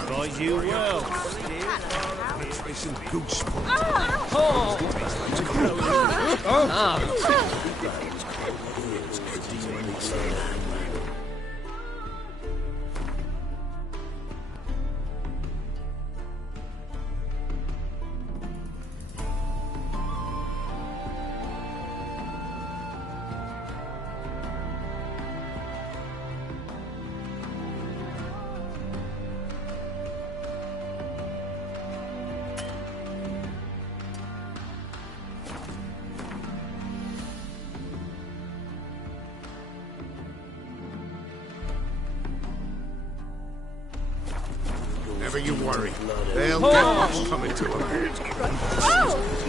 Advise you well. Some good sport. Never you worry. They'll get what's coming to them.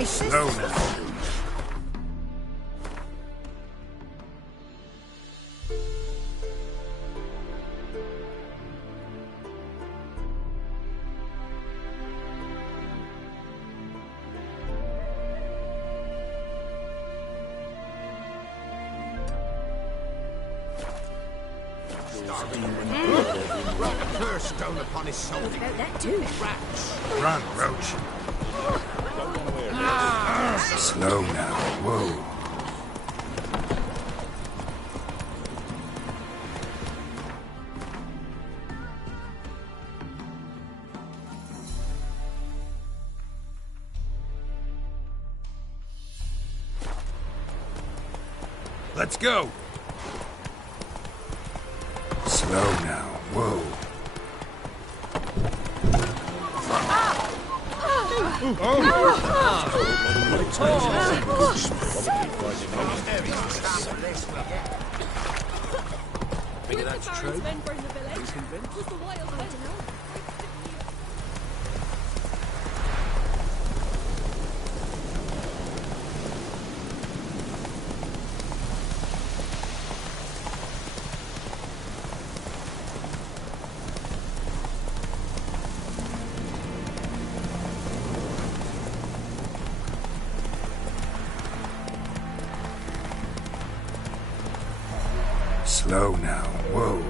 Slow now. Curse down upon his soul. About that too. Run, Roach. Slow now. Whoa. Let's go. Slow now. Whoa. Figure that's true. Slow now. Whoa.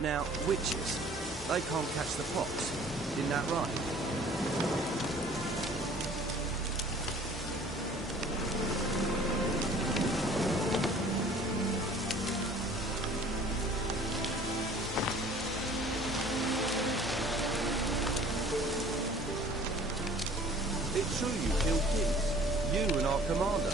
Now, witches, they can't catch the pox. Isn't that right? It's true you killed kids. You and our commander.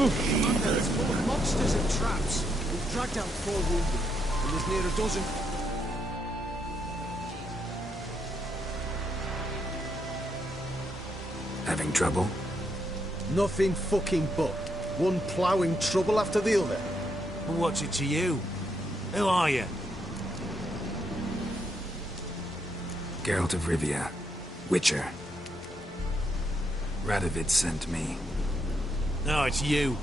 It's full of monsters and traps. We've dragged out 4 wounded, and there's near a dozen. Having trouble? Nothing fucking but. One ploughing trouble after the other. What's it to you? Who are you? Geralt of Rivia. Witcher. Radovid sent me. No, it's you.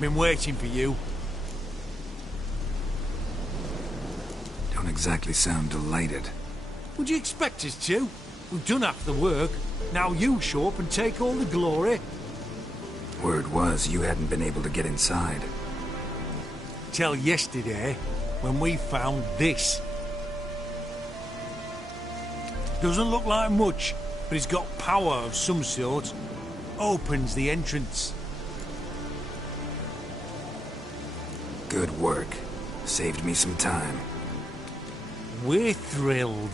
Been waiting for you. Don't exactly sound delighted. Would you expect us to? We've done half the work. Now you show up and take all the glory. Word was you hadn't been able to get inside. Till yesterday, when we found this. Doesn't look like much, but it's got power of some sort. Opens the entrance. Good work. Saved me some time. We're thrilled.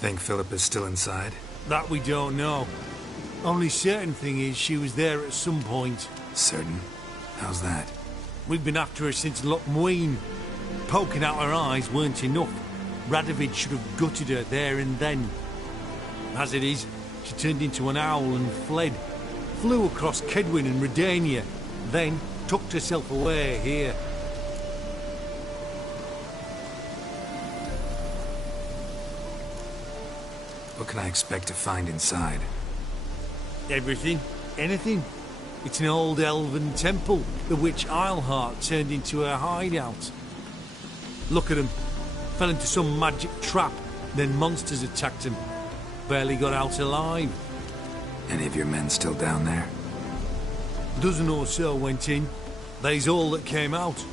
Think Philip is still inside? That we don't know. Only certain thing is she was there at some point. Certain? How's that? We've been after her since Lochmuin. Poking out her eyes weren't enough. Radovid should have gutted her there and then. As it is, she turned into an owl and fled. Flew across Kedwin and Redania. Then tucked herself away here. What can I expect to find inside? Everything. Anything. It's an old elven temple, the witch Eilhart turned into her hideout. Look at him. Fell into some magic trap, then monsters attacked him. Barely got out alive. Any of your men still down there? A dozen or so went in. They's all that came out.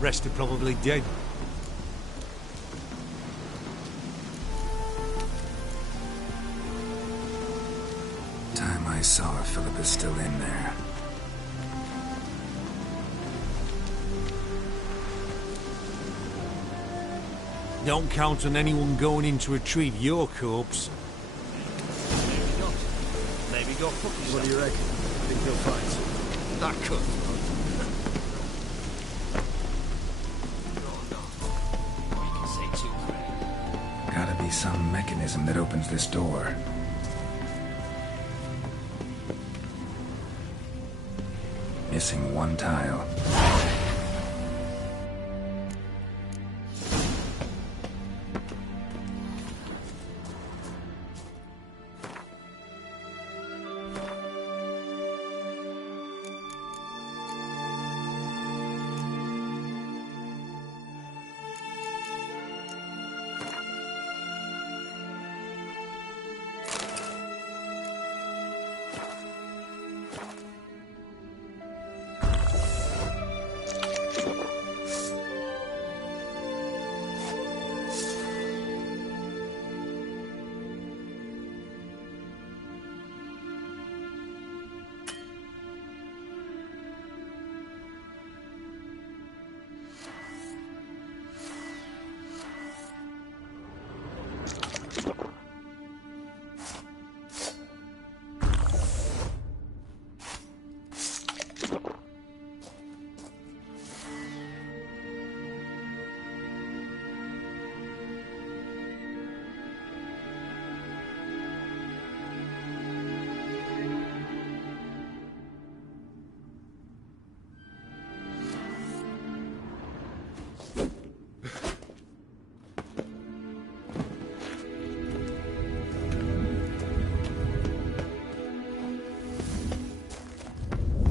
Rest are probably dead. Time I saw if Philip is still in there. Don't count on anyone going in to retrieve your corpse. Maybe not. Maybe go fuck yourself. What do you reckon? Think he'll fight? That could. We can say too. Gotta be some mechanism that opens this door. Missing one tile.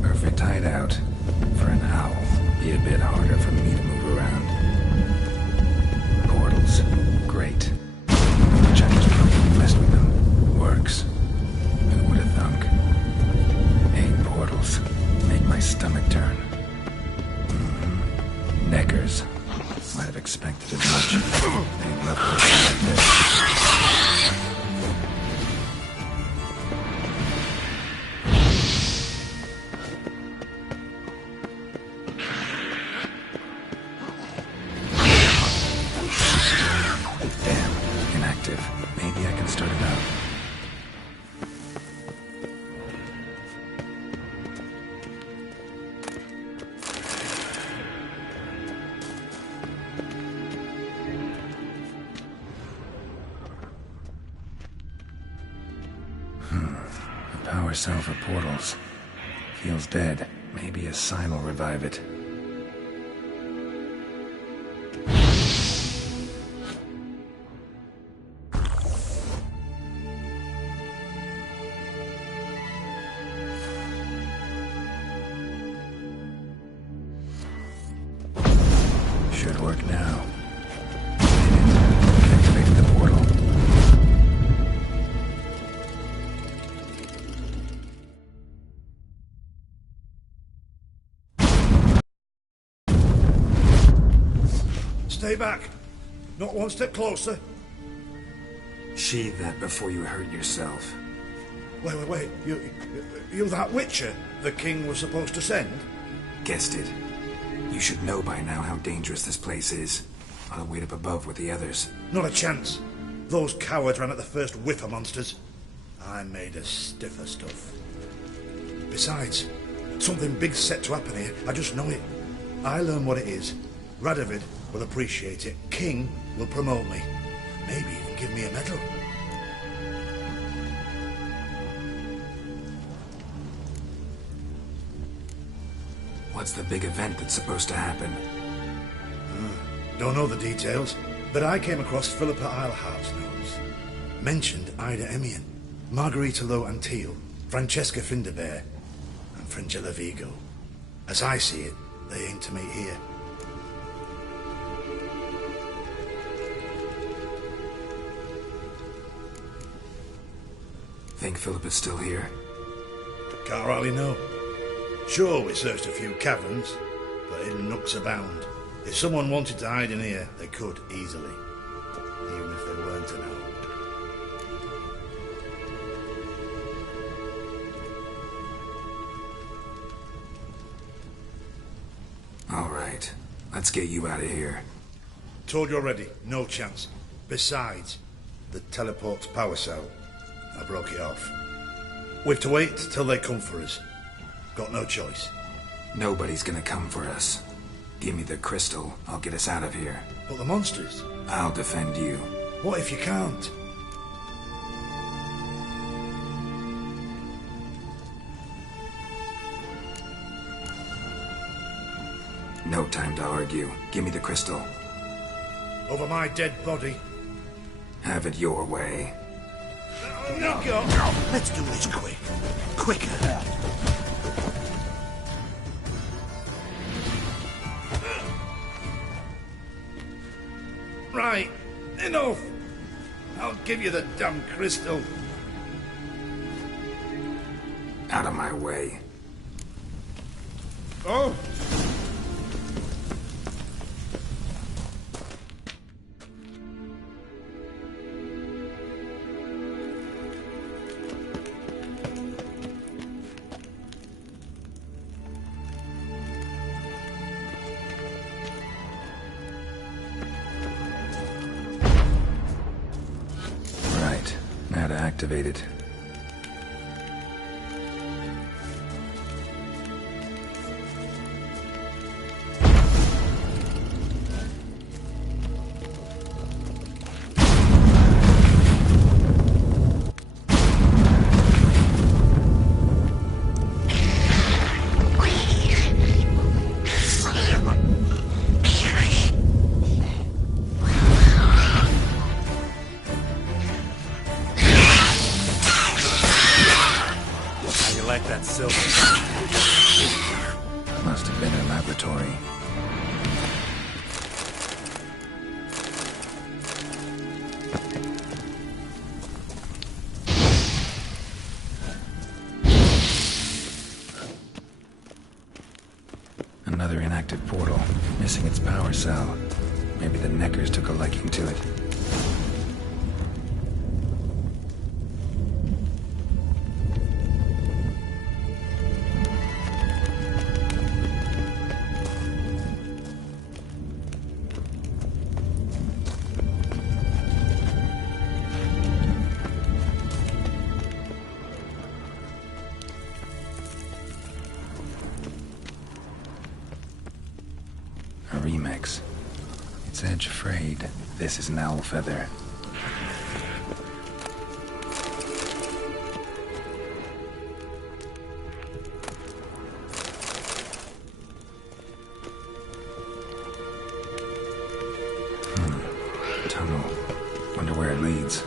Perfect hideout. For an owl, be a bit harder for me to move around. Portals. Great. Chinese probably messed with them. Works. Who would have thunk? 8 portals. Make my stomach turn. Neckers. Might have expected as much. They'd love to like this. Maybe I can start it out. power cell for portals. Feels dead. Maybe a sign will revive it. Should work now. Activate the portal. Stay back. Not one step closer. Sheathe that before you hurt yourself. Wait. You that Witcher the king was supposed to send? Guessed it. You should know by now how dangerous this place is. I'll wait up above with the others. Not a chance. Those cowards ran at the first whiff of monsters. I'm made of stiffer stuff. Besides, something big's set to happen here. I just know it. I learn what it is. Radovid will appreciate it. King will promote me. Maybe even give me a medal. What's the big event that's supposed to happen? Don't know the details, but I came across Philippa Islehouse notes. Mentioned Ida Emian, Margarita Lo Antille, Francesca Findabair, and Fringilla Vigo. As I see it, they aim to meet here. Think Philippa's still here? Can't rightly know. Sure, we searched a few caverns, but hidden nooks abound. If someone wanted to hide in here, they could easily. Even if they weren't to know. All right. Let's get you out of here. Told you already, no chance. Besides, the teleport's power cell. I broke it off. We've to wait till they come for us. Got no choice. Nobody's gonna come for us. Give me the crystal. I'll get us out of here. But the monsters? I'll defend you. What if you can't? No time to argue. Give me the crystal. Over my dead body? Have it your way. No, go. Let's do this quick. Quicker. Right. Enough. I'll give you the damn crystal. Out of my way. Oh. Right. Now to activate it. Must have been a laboratory. Another inactive portal, missing its power cell. Maybe the Neckers took a liking to it. A remix. It's edge frayed. This is an owl feather. leads.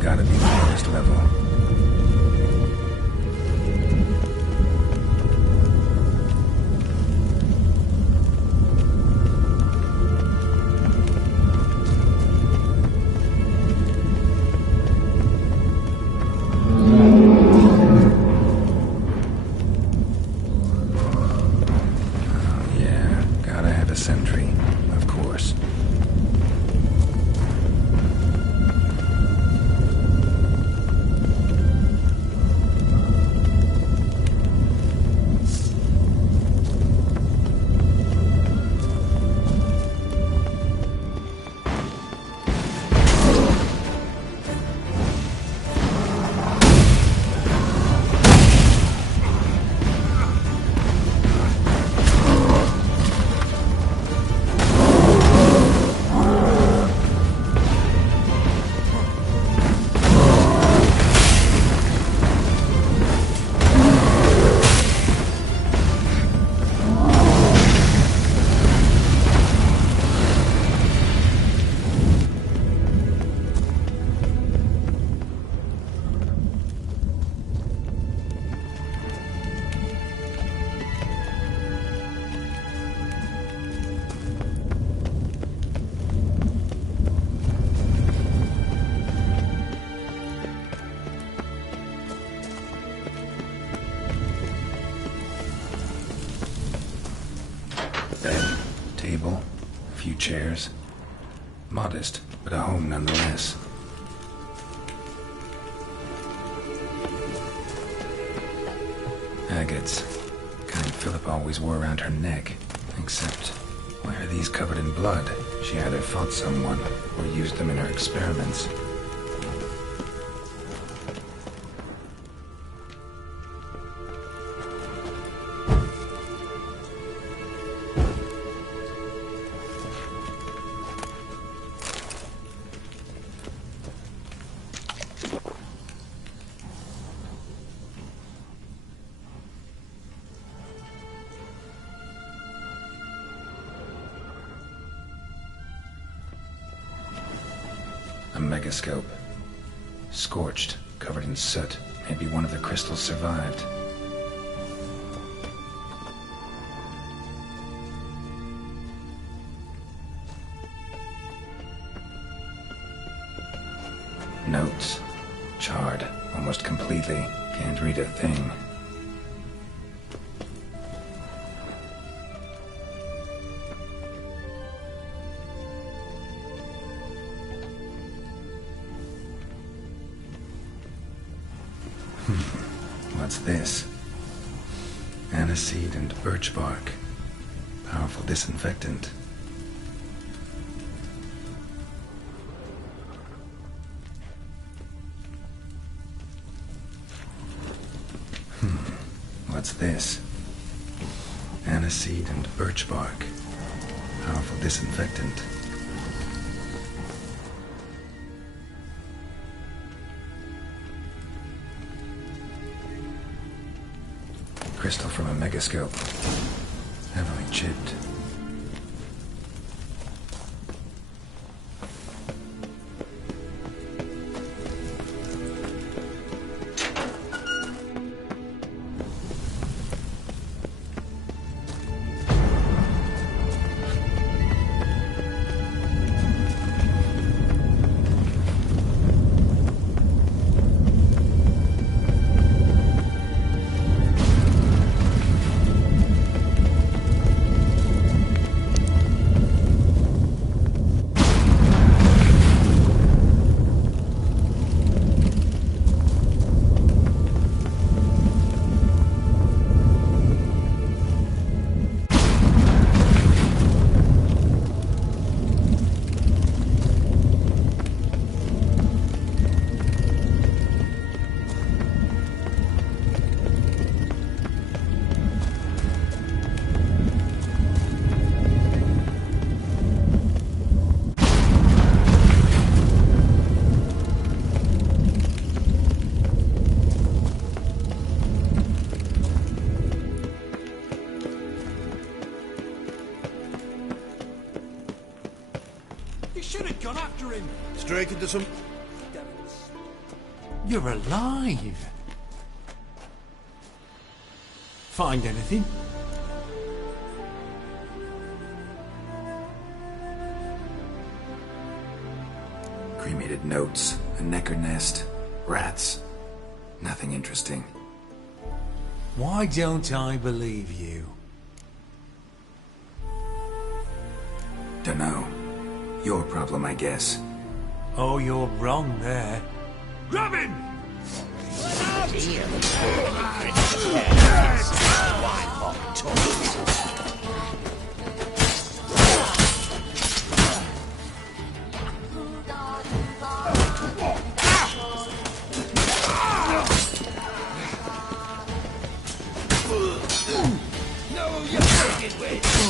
Gotta be the lowest level. Oh yeah, gotta have a sentry, of course. Bed, table, a few chairs. Modest, but a home nonetheless. Agates. Kind Philip always wore around her neck. Except, why are these covered in blood? She either fought someone or used them in her experiments. A megascope. Scorched, covered in soot. Maybe one of the crystals survived. Notes. Charred, almost completely. Can't read a thing. What's this? Aniseed and birch bark. Powerful disinfectant. What's this? Aniseed and birch bark. Powerful disinfectant. Crystal from a megascope. Heavily chipped. Straight into some... You're alive. Find anything? Cremated notes, a necker nest, rats. Nothing interesting. Why don't I believe you? Dunno. Your problem, I guess. Oh, you're wrong there. Grab him! No, you're taking with.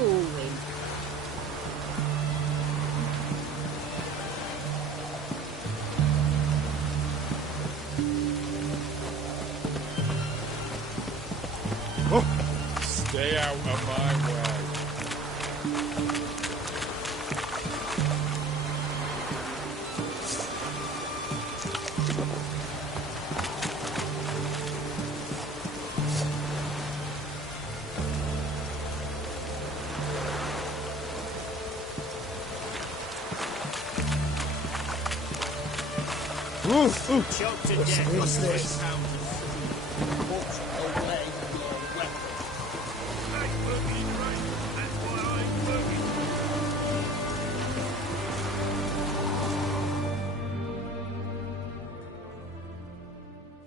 going. Stay out of my way. Choked to death. What's this?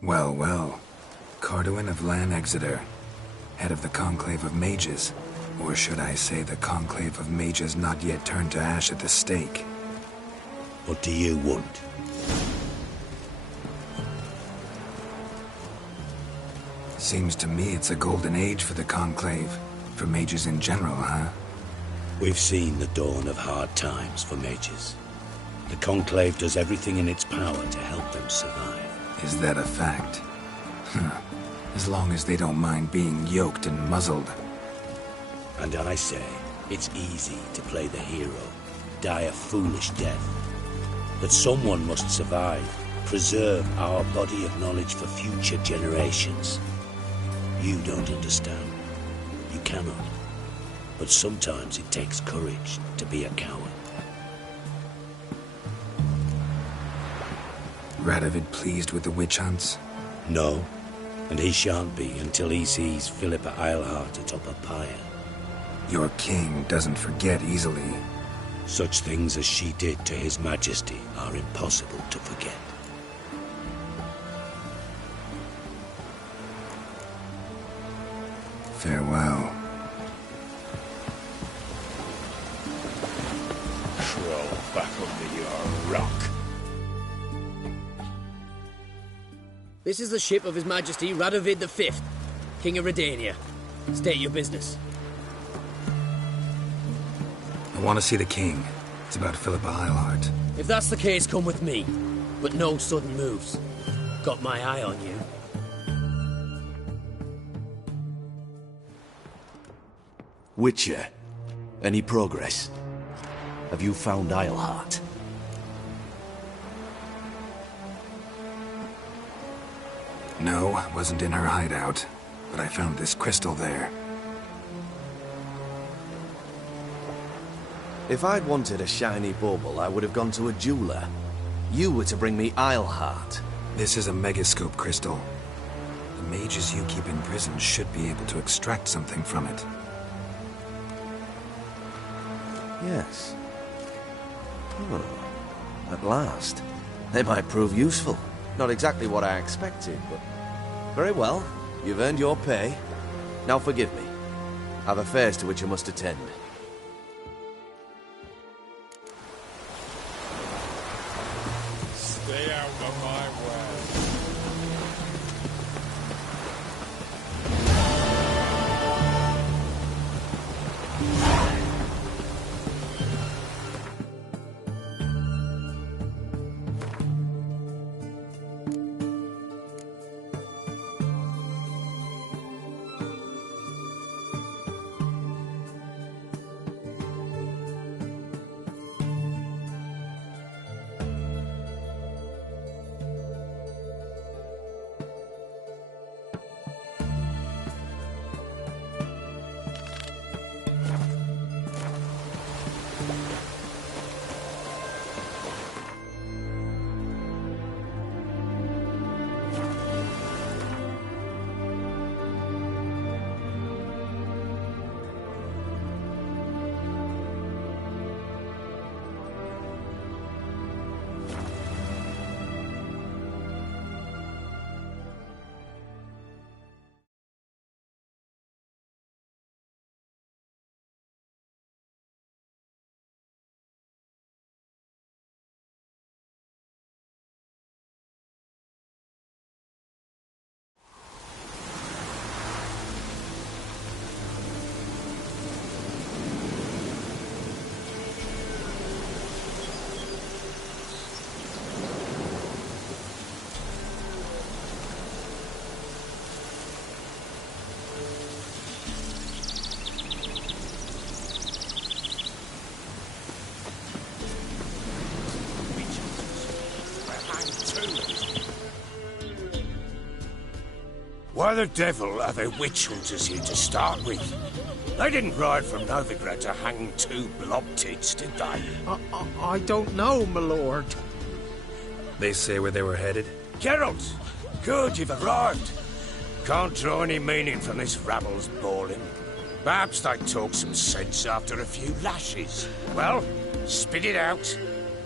Well, well. Carduin of Lan Exeter, head of the Conclave of Mages. Or should I say the Conclave of Mages not yet turned to ash at the stake. What do you want? Seems to me it's a golden age for the Conclave. For mages in general, huh? We've seen the dawn of hard times for mages. The Conclave does everything in its power to help them survive. Is that a fact? As long as they don't mind being yoked and muzzled. And I say, it's easy to play the hero, die a foolish death. But someone must survive, preserve our body of knowledge for future generations. You don't understand. You cannot. But sometimes it takes courage to be a coward. Radovid pleased with the witch hunts? No, and he shan't be until he sees Philippa Eilhart atop a pyre. Your king doesn't forget easily. Such things as she did to His Majesty are impossible to forget. Farewell. Crawl back under your rock. This is the ship of His Majesty Radovid V, King of Redania. State your business. I want to see the king. It's about Philippa Eilhart. If that's the case, come with me. But no sudden moves. Got my eye on you. Witcher, any progress? Have you found Eilhart? No, wasn't in her hideout. But I found this crystal there. If I'd wanted a shiny bauble, I would have gone to a jeweler. You were to bring me Eilhart. This is a megascope crystal. The mages you keep in prison should be able to extract something from it. Yes. Oh, at last. They might prove useful. Not exactly what I expected, but... Very well. You've earned your pay. Now forgive me. I've affairs to which I must attend. Stay out of my way. Why the devil are there witch hunters here to start with? They didn't ride from Novigrad to hang 2 blob tits, did they? I don't know, my lord. They say where they were headed? Geralt! Good, you've arrived. Can't draw any meaning from this rabble's bawling. Perhaps they talk some sense after a few lashes. Well, spit it out.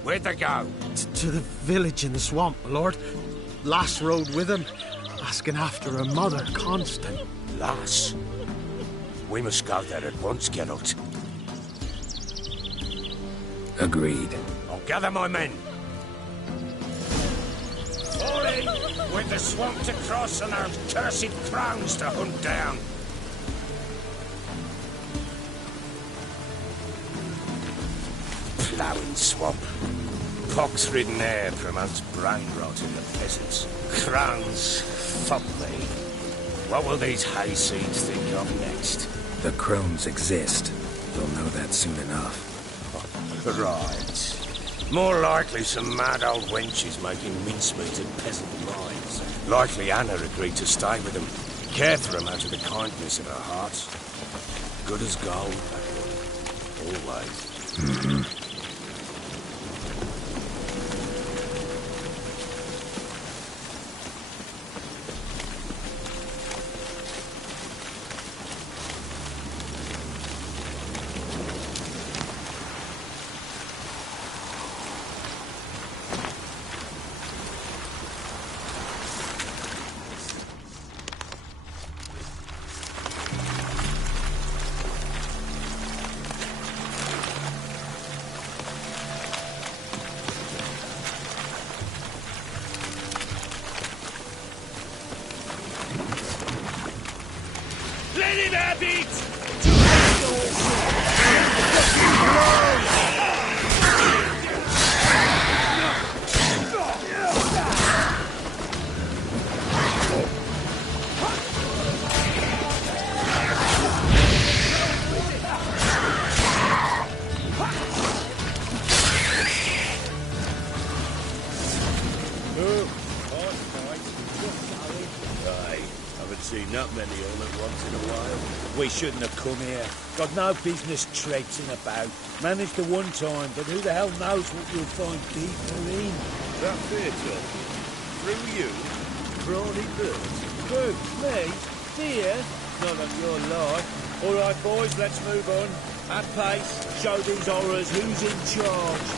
Where'd they go? To the village in the swamp, my lord. Lass rode with him, asking after her mother, Constant. Lass? We must go there at once, Geralt. Agreed. I'll gather my men. Fall in, with the swamp to cross and our cursed crowns to hunt down. Ploughing swamp. Pox-ridden air promotes brain rot in the peasants. Crowns, fuck me. What will these hayseeds think of next? The crones exist. They'll know that soon enough. Right. More likely some mad old wenches making mincemeat of peasant lives. Likely Anna agreed to stay with them. Care for them out of the kindness of her heart. Good as gold, that one. Always. Let him have it! Seen that many all at once in a while. We shouldn't have come here. Got no business traipsing about. Managed the one time, but who the hell knows what you'll find deeper in? That theatre? Through you? Brawny bird? Who? Me? Dear? Not on your life. All right, boys, let's move on. At pace. Show these horrors who's in charge.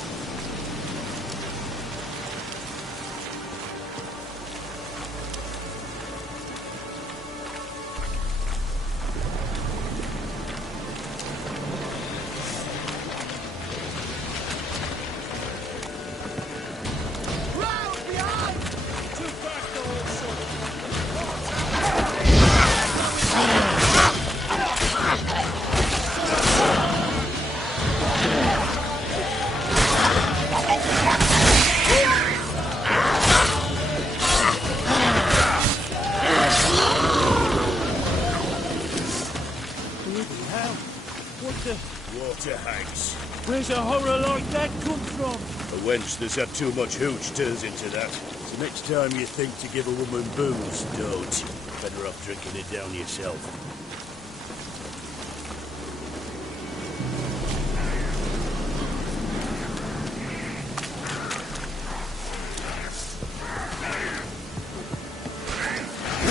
Water hags. Where's a horror like that come from? A wench that's had too much hooch turns into that. So next time you think to give a woman booze, don't. Better off drinking it down yourself.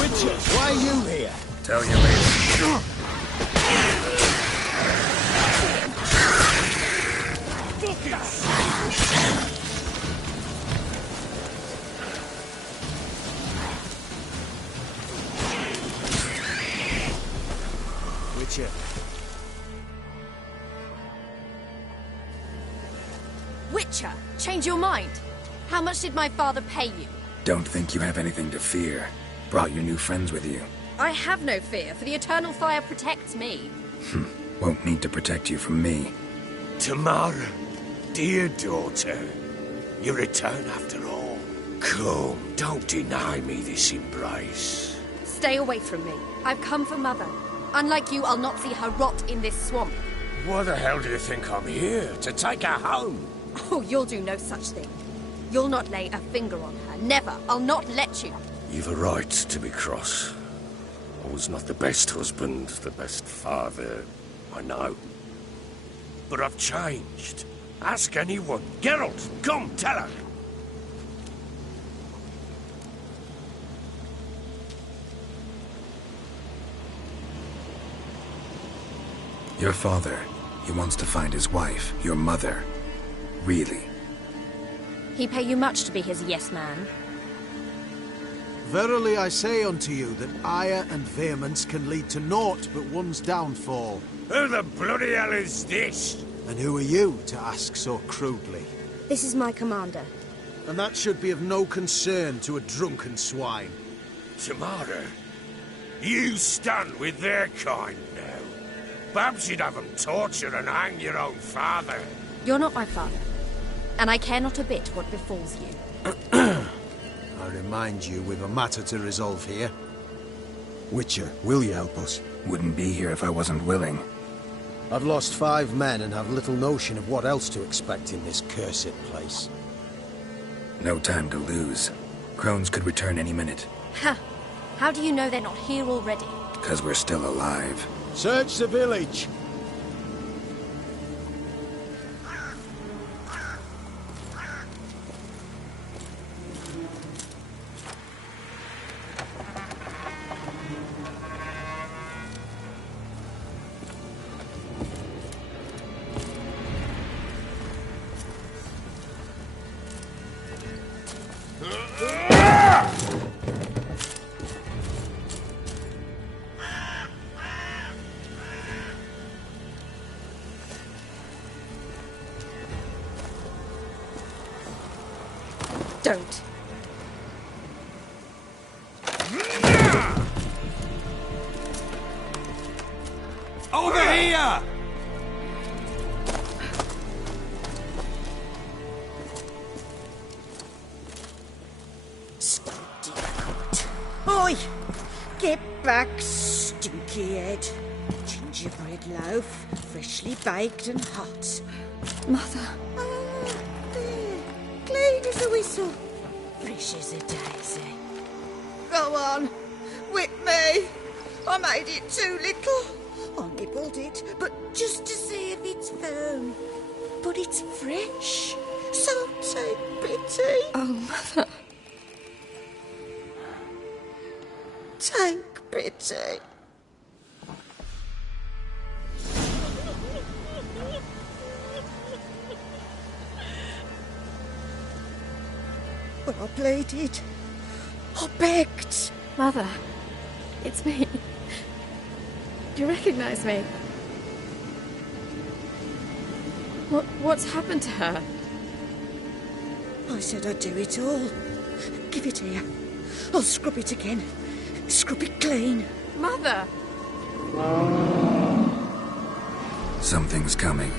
Witches, why are you here? Tell you later. Witcher. Witcher, change your mind. How much did my father pay you? Don't think you have anything to fear. Brought your new friends with you. I have no fear, for the eternal fire protects me. Won't need to protect you from me. Tamara, dear daughter, you return after all. Come, don't deny me this embrace. Stay away from me. I've come for Mother. Unlike you, I'll not see her rot in this swamp. Why the hell do you think I'm here? To take her home? Oh, you'll do no such thing. You'll not lay a finger on her. Never. I'll not let you. You've a right to be cross. I was not the best husband, the best father, I know. But I've changed. Ask anyone. Geralt, come, tell her. Your father, he wants to find his wife, your mother. Really? He pay you much to be his yes man. Verily I say unto you that ire and vehemence can lead to naught but one's downfall. Who the bloody hell is this? And who are you to ask so crudely? This is my commander. And that should be of no concern to a drunken swine. Tamara, you stand with their kind now. Perhaps you'd have them torture and hang your own father. You're not my father, and I care not a bit what befalls you. I remind you we've a matter to resolve here. Witcher, will you help us? Wouldn't be here if I wasn't willing. I've lost 5 men and have little notion of what else to expect in this cursed place. No time to lose. Crones could return any minute. Ha! How do you know they're not here already? 'Cause we're still alive. Search the village! Don't. Over here! Oi! Get back, stinky head. Gingerbread loaf, freshly baked and hot. Mother. Ah, there. Clean as a whistle. Fresh as a daisy. Go on. Whip me. I made it too little. I nibbled it, but just to see if it's firm. But it's fresh. So take pity. Oh, Mother. Take pity. But I pleaded. I begged. Mother, it's me. Do you recognize me? What's happened to her? I said I'd do it all. Give it here. I'll scrub it again. Scrub it clean. Mother! Something's coming.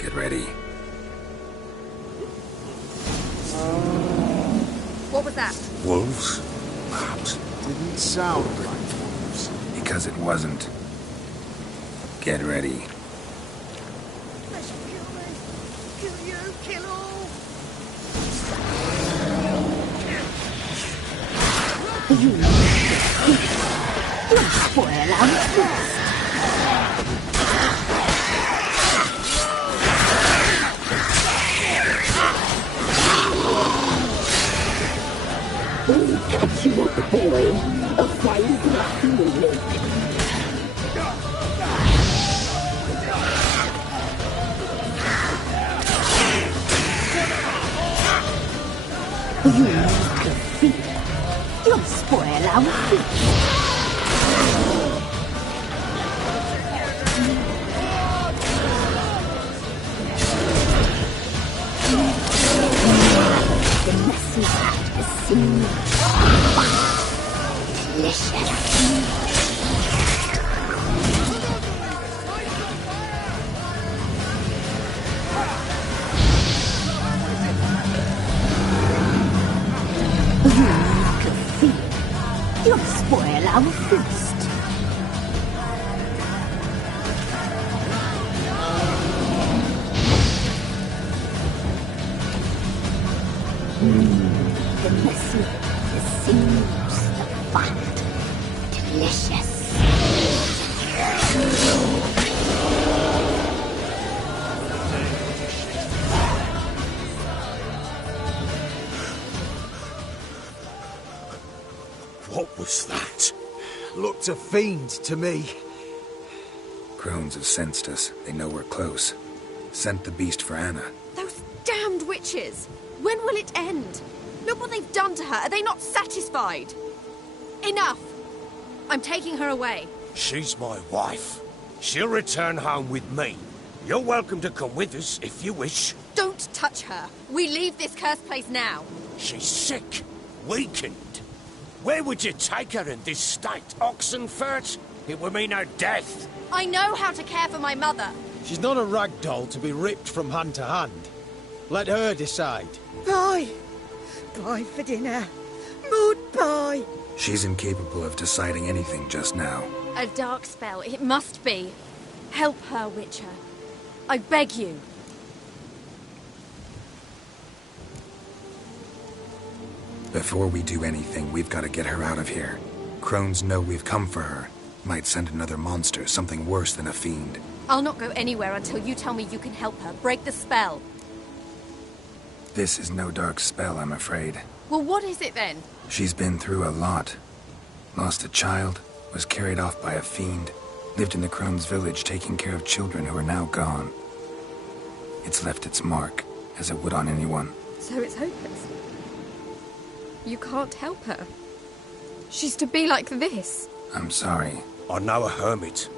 Get ready. What was that? Wolves? Perhaps. Didn't sound like wolves. Because it wasn't. Get ready. Kill you, kill all. You'll spoil our feast. We'll cut you up, boy. A fire's not moving. You need to fear. You'll spoil our feast. The messy rat is seen. Delicious. You'll spoil our feast. The messy, the seams, the fat, delicious. looked a fiend to me. Crones have sensed us. They know we're close. Sent the beast for Anna. Those damned witches! When will it end? Look what they've done to her. Are they not satisfied? Enough! I'm taking her away. She's my wife. She'll return home with me. You're welcome to come with us if you wish. Don't touch her. We leave this cursed place now. She's sick, weakened. Where would you take her in this state? Oxenfurt? It would mean her death. I know how to care for my mother. She's not a rag doll to be ripped from hand to hand. Let her decide. Pie. Pie for dinner. Mud pie. She's incapable of deciding anything just now. A dark spell, it must be. Help her, Witcher. I beg you. Before we do anything, we've got to get her out of here. Crones know we've come for her. Might send another monster, something worse than a fiend. I'll not go anywhere until you tell me you can help her. Break the spell. This is no dark spell, I'm afraid. Well, what is it then? She's been through a lot. Lost a child, was carried off by a fiend, lived in the Crones village taking care of children who are now gone. It's left its mark, as it would on anyone. So it's hopeless. You can't help her. She's to be like this. I'm sorry. I know a hermit.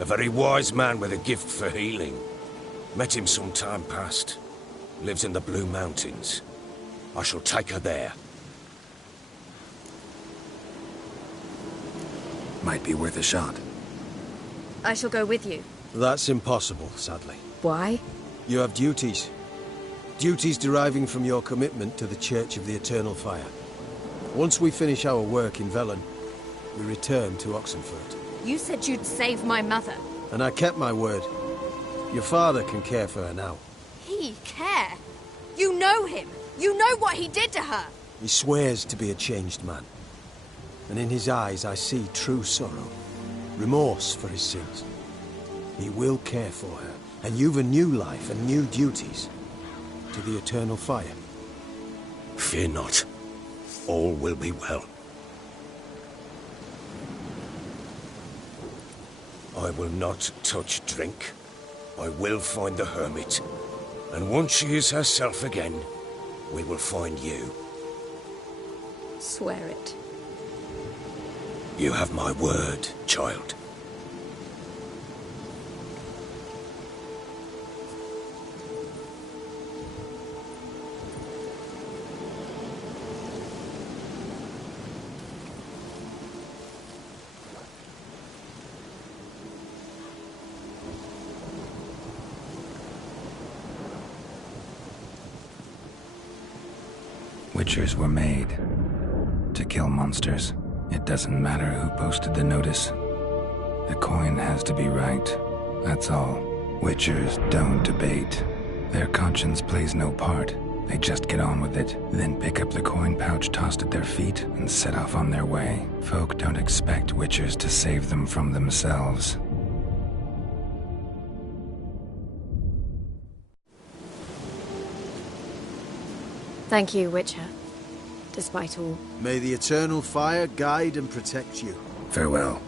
A very wise man with a gift for healing. Met him some time past. Lives in the Blue Mountains. I shall take her there. Might be worth a shot. I shall go with you. That's impossible, sadly. Why? You have duties. Duties deriving from your commitment to the Church of the Eternal Fire. Once we finish our work in Velen, we return to Oxenfurt. You said you'd save my mother. And I kept my word. Your father can care for her now. He care? You know him. You know what he did to her. He swears to be a changed man. And in his eyes I see true sorrow. Remorse for his sins. He will care for her. And you've a new life and new duties. To the Eternal Fire. Fear not. All will be well. I will not touch drink. I will find the hermit. And once she is herself again, we will find you. Swear it. You have my word, child. Witchers were made to kill monsters. It doesn't matter who posted the notice. The coin has to be right. That's all. Witchers don't debate. Their conscience plays no part. They just get on with it, then pick up the coin pouch tossed at their feet and set off on their way. Folk don't expect Witchers to save them from themselves. Thank you, Witcher. Despite all. May the Eternal Fire guide and protect you. Farewell.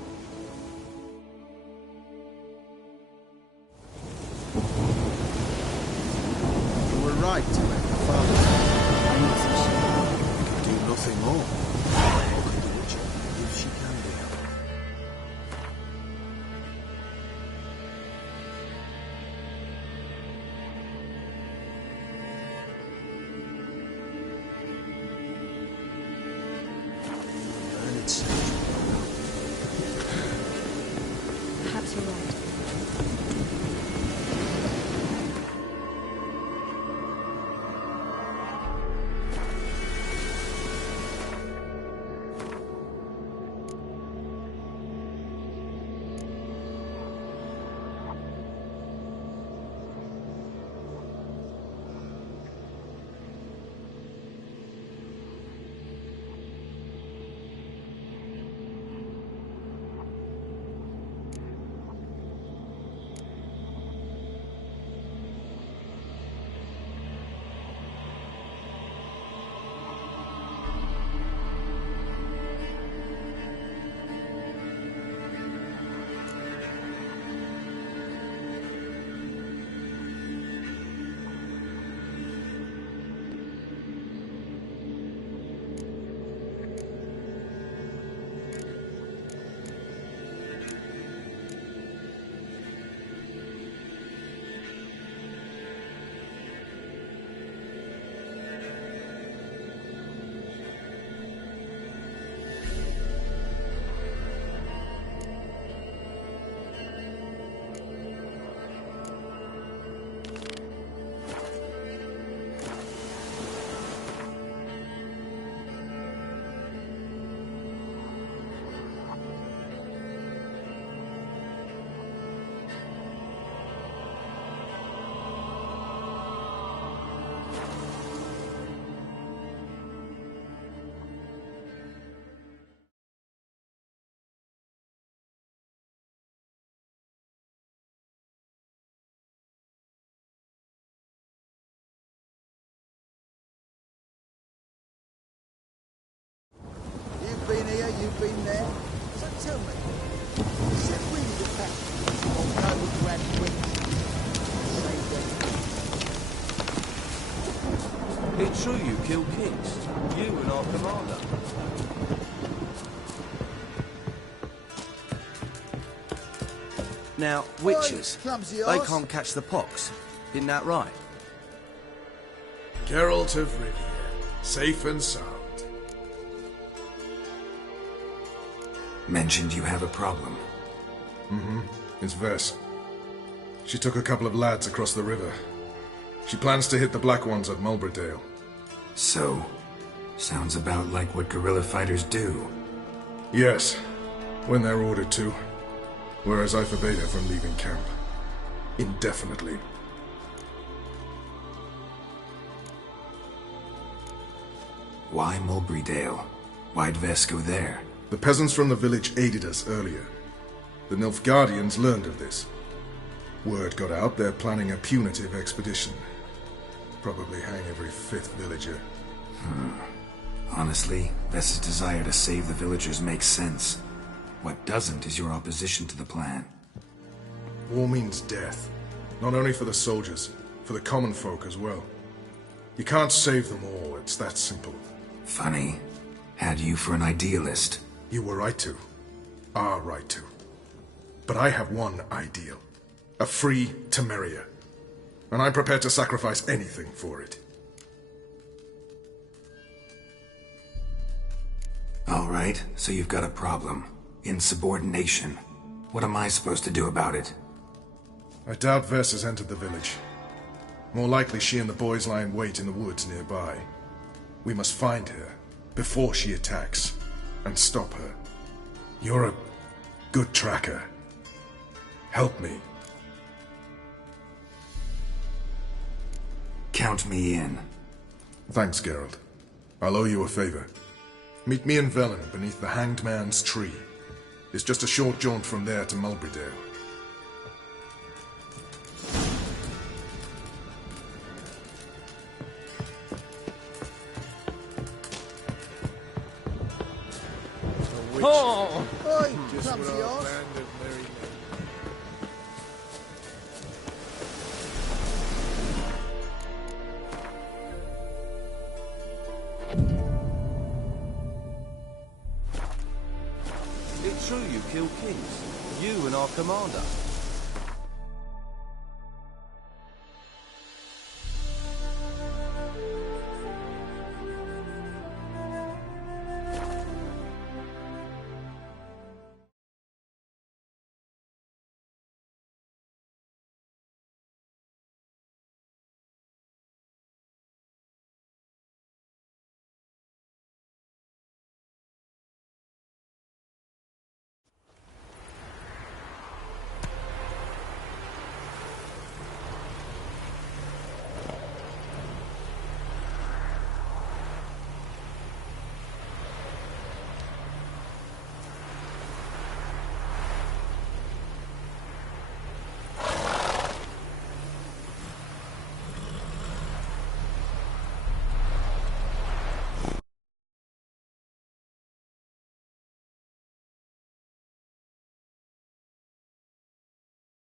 You were right to let your father die. You can do nothing more. Look at the Witcher, if she can be helped. Perhaps you're right. there. So tell me, is it really the fact of noble grand witch? It's true you killed kings. You and our commander. Now, witches, clumsy they arse. can't catch the pox. Isn't that right? Geralt of Rivia, safe and sound. Mentioned you have a problem. Mm-hmm. It's Vess. She took a couple of lads across the river. She plans to hit the Black Ones at Mulberydale. So, sounds about like what guerrilla fighters do. Yes, when they're ordered to. Whereas I forbade her from leaving camp. Indefinitely. Why Mulberydale? Why'd Vess go there? The peasants from the village aided us earlier. The Nilfgaardians learned of this. Word got out they're planning a punitive expedition. Probably hang every fifth villager. Honestly, Vess's desire to save the villagers makes sense. What doesn't is your opposition to the plan. War means death. Not only for the soldiers, for the common folk as well. You can't save them all, it's that simple. Funny. Had you for an idealist. You were right to. Are right to. But I have one ideal. A free Temeria. And I'm prepared to sacrifice anything for it. Alright, so you've got a problem. Insubordination. What am I supposed to do about it? I doubt Vess has entered the village. More likely she and the boys lie in wait in the woods nearby. We must find her before she attacks and stop her. You're a good tracker. Help me. Count me in. Thanks, Geralt. I'll owe you a favor. Meet me in Velen beneath the Hanged Man's tree. It's just a short jaunt from there to Mulberydale. Oh! Oi, Just what clumsy our arse. band of merry men. It's true you killed kings. You and our commander.